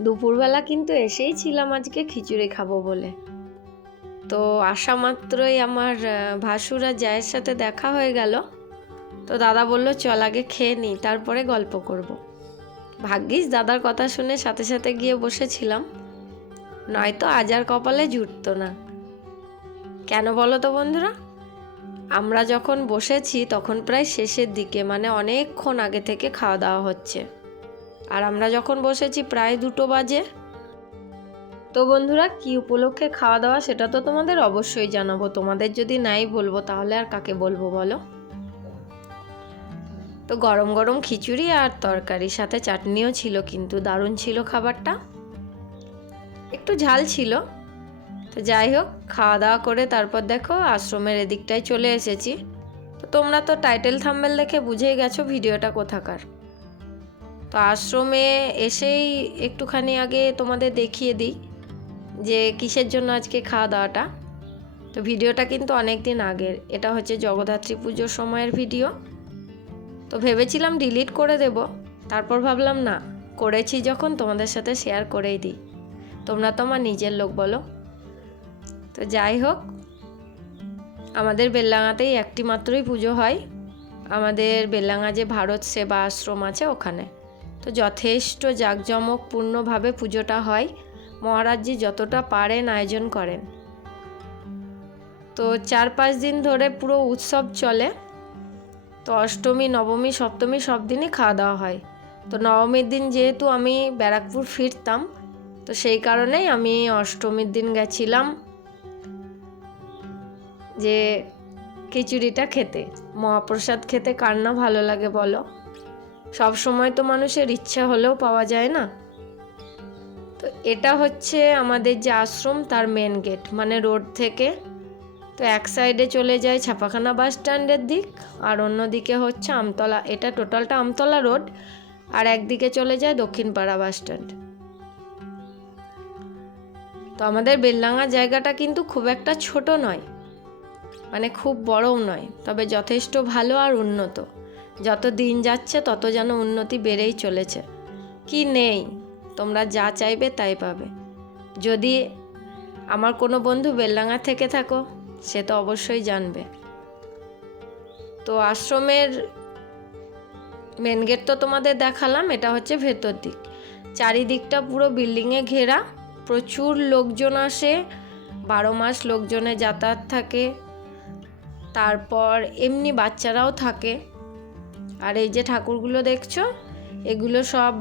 দুপুরবেলা কিন্তু এসেই ছিলাম আজকে খিচুড়ি খাব বলে। তো আসা মাত্রই আমার ভাসুরা জায়ের সাথে দেখা হয়ে গেল। তো দাদা বলল, চল আগে খেয়ে নিই তারপরে গল্প করব। ভাগ্যিস দাদার কথা শুনে সাথে সাথে গিয়ে বসেছিলাম। নয়তো আজ আর কপালে জুটতো না। কেন বলো তো বন্ধুরা? আমরা যখন বসেছি তখন প্রায় শেষের দিকে মানে অনেকক্ষণ আগে থেকে খাওয়া দাওয়া হচ্ছে। আর আমরা যখন বসেছি প্রায় দুটো বাজে। তো বন্ধুরা, কি উপলক্ষে খাওয়া দাওয়া সেটা তো তোমাদের অবশ্যই জানাব। তোমাদের যদি নাই বলব, তাহলে আর কাকে বলব বলো? তো গরম গরম খিচুড়ি আর তরকারি সাথে চাটনিও ছিল, কিন্তু দারুণ ছিল খাবারটা। একটু ঝাল ছিল। তো যাই হোক খাওয়া দাওয়া করে তারপর দেখো আশ্রমের এদিকটায় চলে এসেছি। তো তোমরা তো টাইটেল থাম্বেল দেখে বুঝেই গেছো ভিডিওটা কোথাকার। তো আশ্রমে এসেই একটুখানি আগে তোমাদের দেখিয়ে দিই যে কিসের জন্য আজকে খাওয়া দাওয়াটা। তো ভিডিওটা কিন্তু অনেক দিন আগের। এটা হচ্ছে জগদ্ধাত্রী পুজোর সময়ের ভিডিও। তো ভেবেছিলাম ডিলিট করে দেব। তারপর ভাবলাম, না, করেছি যখন, তোমাদের সাথে শেয়ার করেই দিই। তোমরা তো আমার নিজের লোক বলো। তো যাই হোক, আমাদের বেললাঙাতেই একটি মাত্রই পুজো হয়। আমাদের বেললাঙা যে ভারত সেবা আশ্রম আছে ওখানে। তো যথেষ্ট জাঁকজমকপূর্ণভাবে পুজোটা হয়। মহারাজজি যতটা পারেন আয়োজন করেন। তো চার পাঁচ দিন ধরে পুরো উৎসব চলে। তো অষ্টমী, নবমী, সপ্তমী সব দিনই খাওয়া দাওয়া হয়। তো নবমীর দিন যেহেতু আমি ব্যারাকপুর ফিরতাম, তো সেই কারণেই আমি অষ্টমীর দিন গেছিলাম যে খিচুড়িটা খেতে। মহাপ্রসাদ খেতে কার না ভালো লাগে বলো? সব সময় তো মানুষের ইচ্ছা হলেও পাওয়া যায় না। তো এটা হচ্ছে আমাদের যে আশ্রম, তার মেন গেট মানে রোড থেকে। তো এক সাইডে চলে যায় ছাপাখানা বাস স্ট্যান্ডের দিক, আর অন্যদিকে হচ্ছে আমতলা। এটা টোটালটা আমতলা রোড আর একদিকে চলে যায় দক্ষিণপাড়া বাস স্ট্যান্ড তো আমাদের বেললাঙ্গা জায়গাটা কিন্তু খুব একটা ছোট নয় মানে খুব বড়ও নয়, তবে যথেষ্ট ভালো আর উন্নত। যত দিন যাচ্ছে, তত যেন উন্নতি বেড়েই চলেছে। কি নেই, তোমরা যা চাইবে তাই পাবে। যদি আমার কোনো বন্ধু বেললাঙ্গা থেকে থাকো, সে তো অবশ্যই জানবে। তো আশ্রমের মেন গেট তো তোমাদের দেখালাম, এটা হচ্ছে ভেতর দিক। চারিদিকটা পুরো বিল্ডিংয়ে ঘেরা, প্রচুর লোকজন আসে, বারো মাস লোকজনে যাতায়াত থাকে। তারপর এমনি বাচ্চারাও থাকে। আর এই যে ঠাকুরগুলো দেখছ, এগুলো সব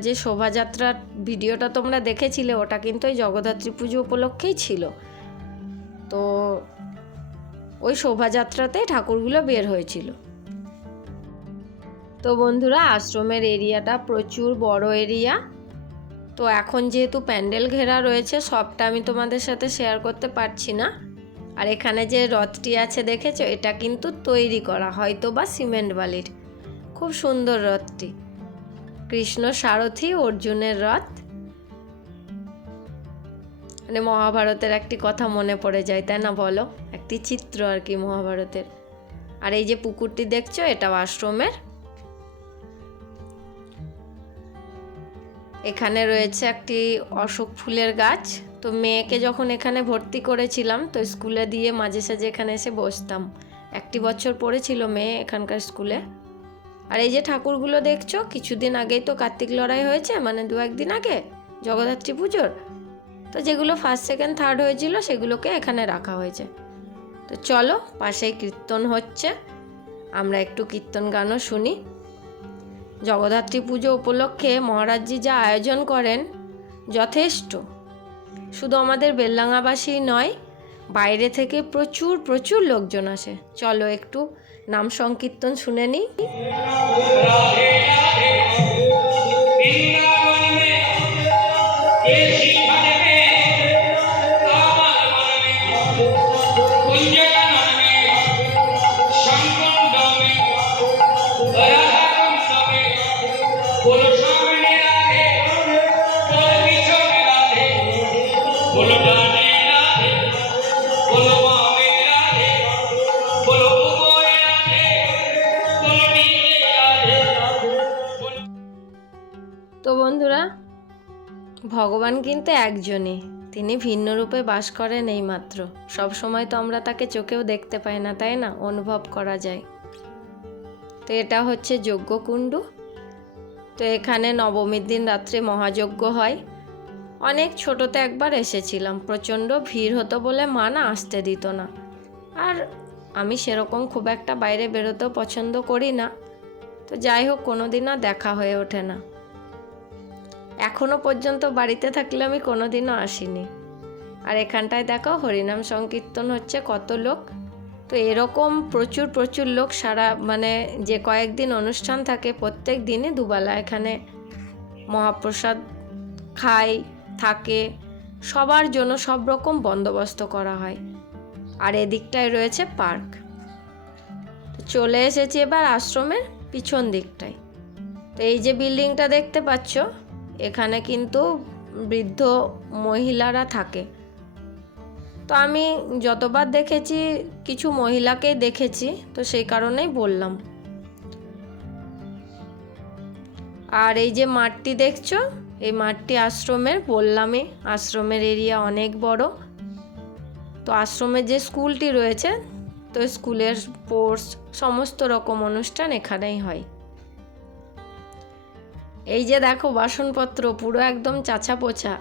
যে শোভাযাত্রার ভিডিওটা তোমরা দেখেছিলে, ওটা কিন্তু ওই জগদ্ধাত্রী পুজো উপলক্ষেই ছিল। তো ওই শোভাযাত্রাতেই ঠাকুরগুলো বের হয়েছিল। তো বন্ধুরা, আশ্রমের এরিয়াটা প্রচুর বড় এরিয়া। তো এখন যেহেতু প্যান্ডেল ঘেরা রয়েছে, সবটা আমি তোমাদের সাথে শেয়ার করতে পারছি না। আর এখানে যে রথটি আছে, দেখেছ? এটা কিন্তু তৈরি করা হয়তো বা সিমেন্ট বালির। খুব সুন্দর রথটি। কৃষ্ণ সারথি, অর্জুনের রথ। মানে মহাভারতের একটি কথা মনে পড়ে যায়, তাই না বলো? একটি চিত্র আর কি মহাভারতের। আর এই যে পুকুরটি দেখছ, এটাও আশ্রমের। এখানে রয়েছে একটি অশোক ফুলের গাছ। তো মেয়েকে যখন এখানে ভর্তি করেছিলাম, তো স্কুলে দিয়ে মাঝে সাঝে এখানে এসে বসতাম। একটি বছর পড়েছিল মেয়ে এখানকার স্কুলে। আর এই যে ঠাকুরগুলো দেখছ, কিছুদিন আগেই তো কার্তিক লড়াই হয়েছে মানে দু একদিন আগে, জগদ্ধাত্রী পুজোর। তো যেগুলো ফার্স্ট সেকেন্ড থার্ড হয়েছিল, সেগুলোকে এখানে রাখা হয়েছে। তো চলো, পাশেই কীর্তন হচ্ছে, আমরা একটু কীর্তন গানও শুনি। জগদ্ধাত্রী পুজো উপলক্ষে মহারাজজি যা আয়োজন করেন, যথেষ্ট। শুধু আমাদের বেললাঙ্গাবাসী নয় বাইরে থেকে প্রচুর প্রচুর লোকজন আসে। চলো একটু নাম সংকীর্তন শুনে নিই। ভগবান কিন্তু একজনই। তিনি ভিন্ন রূপে বাস করেন এই মাত্র সব সময় তো আমরা তাকে চোখেও দেখতে পাই না, তাই না? অনুভব করা যায়। তো এটা হচ্ছে যজ্ঞকুণ্ডু। তো এখানে নবমীর দিন রাত্রে মহাযজ্ঞ হয়। অনেক ছোটোতে একবার এসেছিলাম। প্রচণ্ড ভিড় হতো বলে মা না আসতে দিত না। আর আমি সেরকম খুব একটা বাইরে বেরোতেও পছন্দ করি না। তো যাই হোক কোনো দিনও দেখা হয়ে ওঠে না। এখনও পর্যন্ত বাড়িতে থাকলে আমি কোনোদিনও আসিনি। আর এখানটায় দেখো হরিনাম সংকীর্তন হচ্ছে, কত লোক। তো এরকম প্রচুর প্রচুর লোক সারা মানে যে কয়েকদিন অনুষ্ঠান থাকে, প্রত্যেক দিনই দুবেলা এখানে মহাপ্রসাদ খায়, থাকে। সবার জন্য সব রকম বন্দোবস্ত করা হয়। আর এদিকটায় রয়েছে পার্ক। চলে এসেছি এবার আশ্রমের পিছন দিকটায়। তো এই যে বিল্ডিংটা দেখতে পাচ্ছ এখানে কিন্তু বৃদ্ধ মহিলারা থাকে। তো আমি যতবার দেখেছি, কিছু মহিলাকেই দেখেছি, তো সেই কারণেই বললাম। আর এই যে মাঠটি দেখছ, এই মাঠটি আশ্রমের, বললামই আশ্রমের এরিয়া অনেক বড়। তো আশ্রমের যে স্কুলটি রয়েছে, তো স্কুলের স্পোর্টস, সমস্ত রকম অনুষ্ঠান এখানেই হয়। এই যে দেখো বাসনপত্র, পুরো একদম চাচা পোছা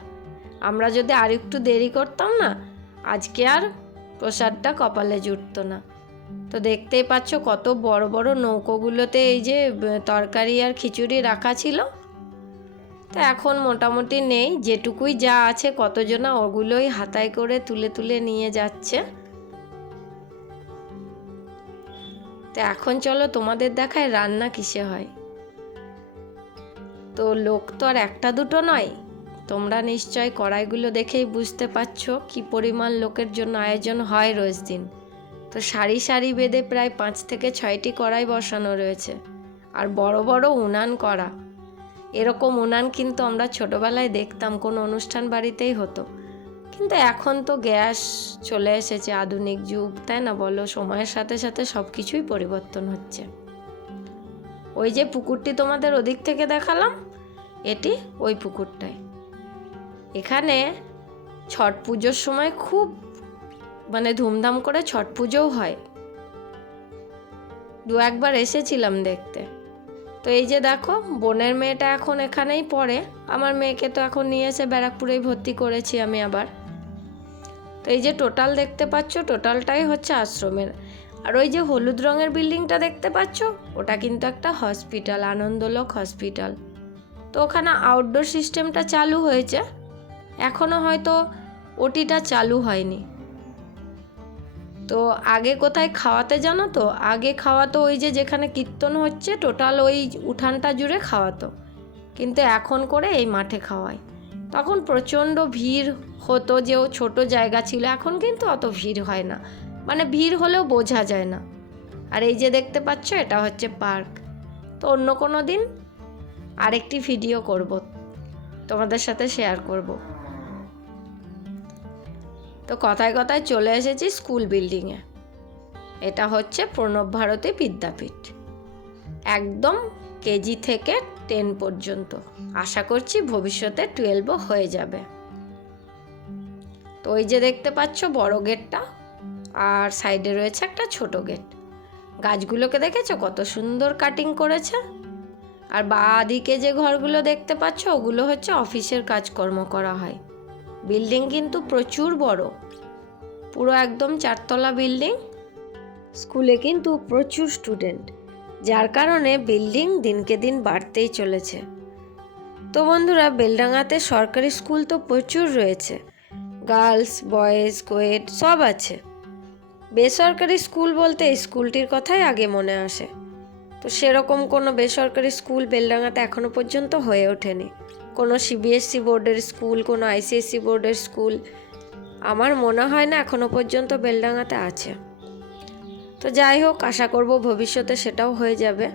আমরা যদি আর একটু দেরি করতাম না, আজকে আর প্রসাদটা কপালে জুটতো না। তো দেখতেই পাচ্ছ কত বড় বড় নৌকোগুলোতে এই যে তরকারি আর খিচুড়ি রাখা ছিল। তো এখন মোটামুটি নেই, যেটুকুই যা আছে কতজনা ওগুলোই হাতায় করে তুলে তুলে নিয়ে যাচ্ছে। তো এখন চলো তোমাদের দেখায় রান্না কিসে হয়। তো লোক তো আর একটা দুটো নয়। তোমরা নিশ্চয় কড়াইগুলো দেখেই বুঝতে পারছ কি পরিমাণ লোকের জন্য আয়োজন হয় রোজ দিন। তো সারি সারি বেঁধে প্রায় পাঁচ থেকে ছয়টি কড়াই বসানো রয়েছে। আর বড় বড় উনান করা। এরকম উনান কিন্তু আমরা ছোটোবেলায় দেখতাম, কোনো অনুষ্ঠান বাড়িতেই হতো। কিন্তু এখন তো গ্যাস চলে এসেছে, আধুনিক যুগ, তাই না বলো? সময়ের সাথে সাথে সব কিছুই পরিবর্তন হচ্ছে। ওই যে পুকুরটি তোমাদের ওদিক থেকে দেখালাম, এটি ওই পুকুরটাই এখানে ছট পুজোর সময় খুব মানে ধুমধাম করে ছট পুজোও হয়। দু একবার এসেছিলাম দেখতে। তো এই যে দেখো, বোনের মেয়েটা এখন এখানেই পড়ে, আমার মেয়েকে তো এখন নিয়ে এসে ব্যারাকপুরেই ভর্তি করেছি আমি আবার। তো এই যে টোটাল দেখতে পাচ্ছ, টোটালটাই হচ্ছে আশ্রমের। আর ওই যে হলুদ রঙের বিল্ডিংটা দেখতে পাচ্ছ? ওটা কিন্তু একটা হসপিটাল, আনন্দলোক হসপিটাল। তো ওখানে আউটডোর সিস্টেমটা চালু হয়েছে। এখনও হয়তো ওটিটা চালু হয়নি। তো আগে কোথায় খাওয়াতে জানো তো? আগে খাওয়াতো ওই যে যেখানে কীর্তন হচ্ছে টোটাল ওই উঠানটা জুড়ে খাওয়াতো। কিন্তু এখন করে এই মাঠে খাওয়ায়। তখন প্রচণ্ড ভিড় হতো যে ও ছোটো জায়গা ছিল, এখন কিন্তু অত ভিড় হয় না। মানে ভিড় হলেও বোঝা যায় না। আর এই যে দেখতে পাচ্ছ, এটা হচ্ছে পার্ক। তো অন্য কোনো দিন আরেকটি ভিডিও করব, তোমাদের সাথে শেয়ার করব। তো কথায় কথায় চলে এসেছি স্কুল বিল্ডিংয়ে। এটা হচ্ছে প্রণব ভারতী বিদ্যাপীঠ। একদম কেজি থেকে টেন পর্যন্ত। আশা করছি ভবিষ্যতে টুয়েলভও হয়ে যাবে। তো ওই যে দেখতে পাচ্ছ বড় গেটটা আর সাইডে রয়েছে একটা ছোট গেট। গাছগুলোকে দেখেছ? কত সুন্দর কাটিং করেছে। আর বাঁ দিকে যে ঘরগুলো দেখতে পাচ্ছ, ওগুলো হচ্ছে অফিসের কাজকর্ম করা হয়। বিল্ডিং কিন্তু প্রচুর বড়। পুরো একদম চারতলা বিল্ডিং। স্কুলে কিন্তু প্রচুর স্টুডেন্ট যার কারণে বিল্ডিং দিনকে দিন বাড়তেই চলেছে। তো বন্ধুরা বেলডাঙাতে সরকারি স্কুল তো প্রচুর রয়েছে। গার্লস, বয়েজ, কোয়েট সব আছে। বেসরকারি স্কুল বলতে স্কুলটির কথাই আগে মনে আসে। তো সেরকম কোনো বেসরকারি স্কুল বেলডাঙাতে এখনও পর্যন্ত হয়ে ওঠেনি। কোনো সিবিএসসি বোর্ডের স্কুল, কোনো আইসিএসসি বোর্ডের স্কুল, আমার মনে হয় না এখনও পর্যন্ত বেলডাঙাতে আছে। তো যাই হোক, আশা করব ভবিষ্যতে সেটাও হয়ে যাবে।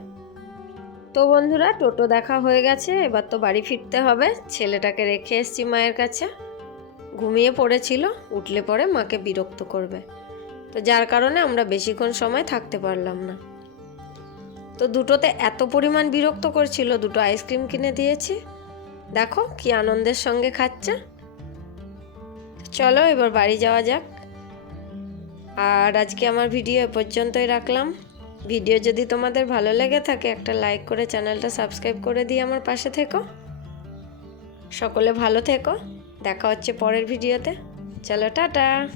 তো বন্ধুরা, টোটো দেখা হয়ে গেছে, এবার তো বাড়ি ফিরতে হবে। ছেলেটাকে রেখে এসছি মায়ের কাছে। ঘুমিয়ে পড়েছিল, উঠলে পরে মাকে বিরক্ত করবে। তো যার কারণে আমরা বেশিক্ষণ সময় থাকতে পারলাম না। তো দুটোতে এত পরিমাণ বিরক্ত করছিল, দুটো আইসক্রিম কিনে দিয়েছি। দেখো কি আনন্দের সঙ্গে খাচ্ছে। চলো এবার বাড়ি যাওয়া যাক। আর আজকে আমার ভিডিও এ পর্যন্তই রাখলাম। ভিডিও যদি তোমাদের ভালো লেগে থাকে, একটা লাইক করে চ্যানেলটা সাবস্ক্রাইব করে দিয়ে আমার পাশে থেকো। সকলে ভালো থেকো। দেখা হচ্ছে পরের ভিডিওতে। চলো, টাটা!